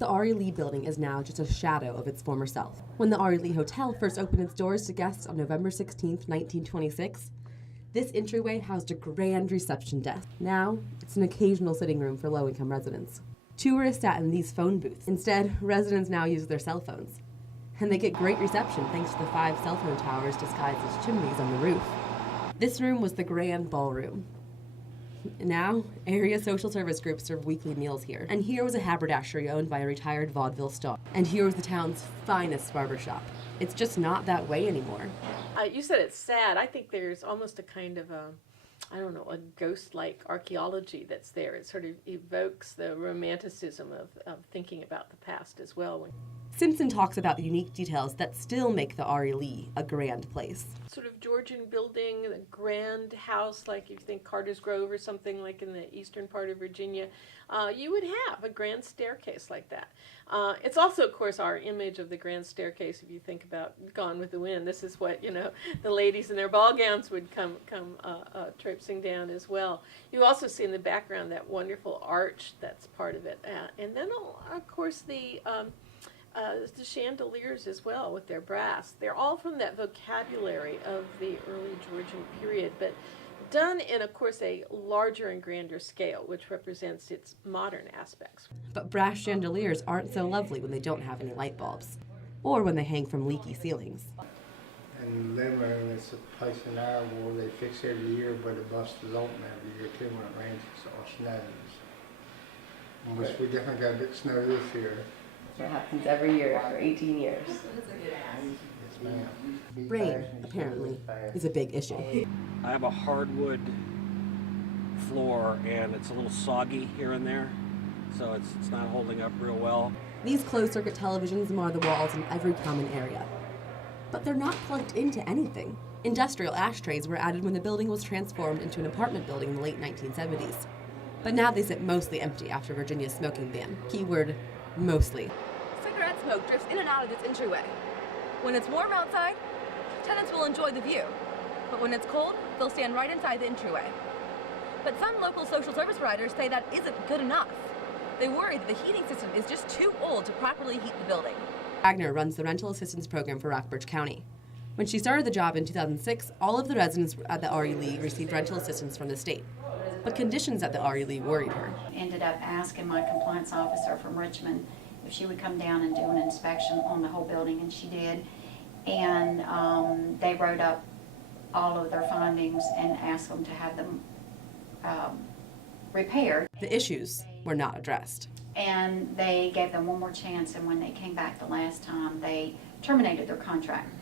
The Ari Lee building is now just a shadow of its former self. When the Ari Lee Hotel first opened its doors to guests on November 16, 1926, this entryway housed a grand reception desk. Now, it's an occasional sitting room for low-income residents. Tourists sat in these phone booths. Instead, residents now use their cell phones. And they get great reception thanks to the 5 cell phone towers disguised as chimneys on the roof. This room was the grand ballroom. Now, area social service groups serve weekly meals here. And here was a haberdashery owned by a retired vaudeville star. And here was the town's finest barbershop. It's just not that way anymore. You said it's sad. I think there's almost a kind of a ghost-like archaeology that's there. It sort of evokes the romanticism of thinking about the past as well. Simpson talks about the unique details that still make the Ari Lee a grand place. Sort of Georgian building, the grand house, like if you think Carter's Grove or something like in the eastern part of Virginia, you would have a grand staircase like that. It's also, of course, our image of the grand staircase. If you think about Gone with the Wind, this is what, the ladies in their ball gowns would come traipsing down as well. You also see in the background that wonderful arch that's part of it. And then, of course, the chandeliers as well with their brass. They're all from that vocabulary of the early Georgian period, but done in, of course, a larger and grander scale, which represents its modern aspects. But brass chandeliers aren't so lovely when they don't have any light bulbs, or when they hang from leaky ceilings. And the living room is a place in Iowa they fix every year, but the bus is open every year too when it rains or snows. Which we definitely got a bit of snow this year. It happens every year for 18 years. Yes, ma'am. Rain, apparently, is a big issue. I have a hardwood floor and it's a little soggy here and there, so it's not holding up real well. These closed-circuit televisions mar the walls in every common area. But they're not plugged into anything. Industrial ashtrays were added when the building was transformed into an apartment building in the late 1970s. But now they sit mostly empty after Virginia's smoking ban. Keyword, mostly. Cigarette smoke drifts in and out of this entryway. When it's warm outside, tenants will enjoy the view. But when it's cold, they'll stand right inside the entryway. But some local social service providers say that isn't good enough. They worry that the heating system is just too old to properly heat the building. Wagner runs the rental assistance program for Rockbridge County. When she started the job in 2006, all of the residents at the Ari Lee received rental assistance from the state. But conditions at the Ari Lee worried her. Ended up asking my compliance officer from Richmond if she would come down and do an inspection on the whole building, and she did. And they wrote up all of their findings and asked them to have them repaired. The issues were not addressed. And they gave them one more chance, and when they came back the last time, they terminated their contract.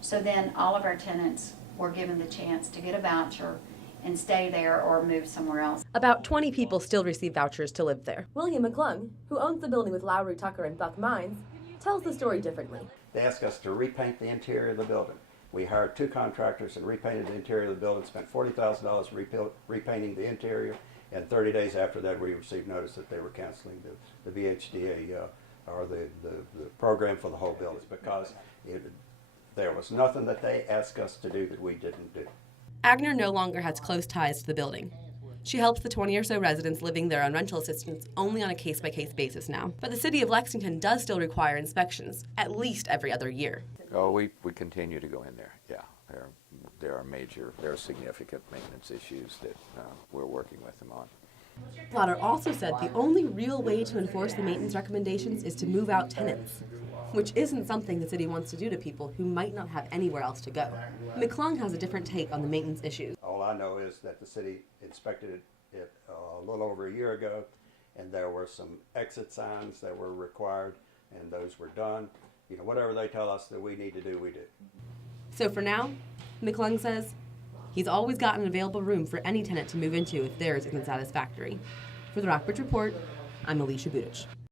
So then all of our tenants were given the chance to get a voucher and stay there or move somewhere else. About 20 people still receive vouchers to live there. William McClung, who owns the building with Lowry Tucker and Buck Mines, tells the story differently. They asked us to repaint the interior of the building. We hired 2 contractors and repainted the interior of the building, spent $40,000 repainting the interior, and 30 days after that we received notice that they were canceling the VHDA or the program for the whole building because there was nothing that they asked us to do that we didn't do. Agner no longer has close ties to the building. She helps the 20 or so residents living there on rental assistance only on a case-by-case basis now. But the city of Lexington does still require inspections, at least every other year. Oh, we continue to go in there, yeah. There are significant maintenance issues that we're working with them on. Plotter also said the only real way to enforce the maintenance recommendations is to move out tenants, which isn't something the city wants to do to people who might not have anywhere else to go. McClung has a different take on the maintenance issues. All I know is that the city inspected it a little over a year ago, and there were some exit signs that were required, and those were done. Whatever they tell us that we need to do, we do. So for now, McClung says, he's always got an available room for any tenant to move into if theirs isn't satisfactory. For the Rockbridge Report, I'm Alicia Budich.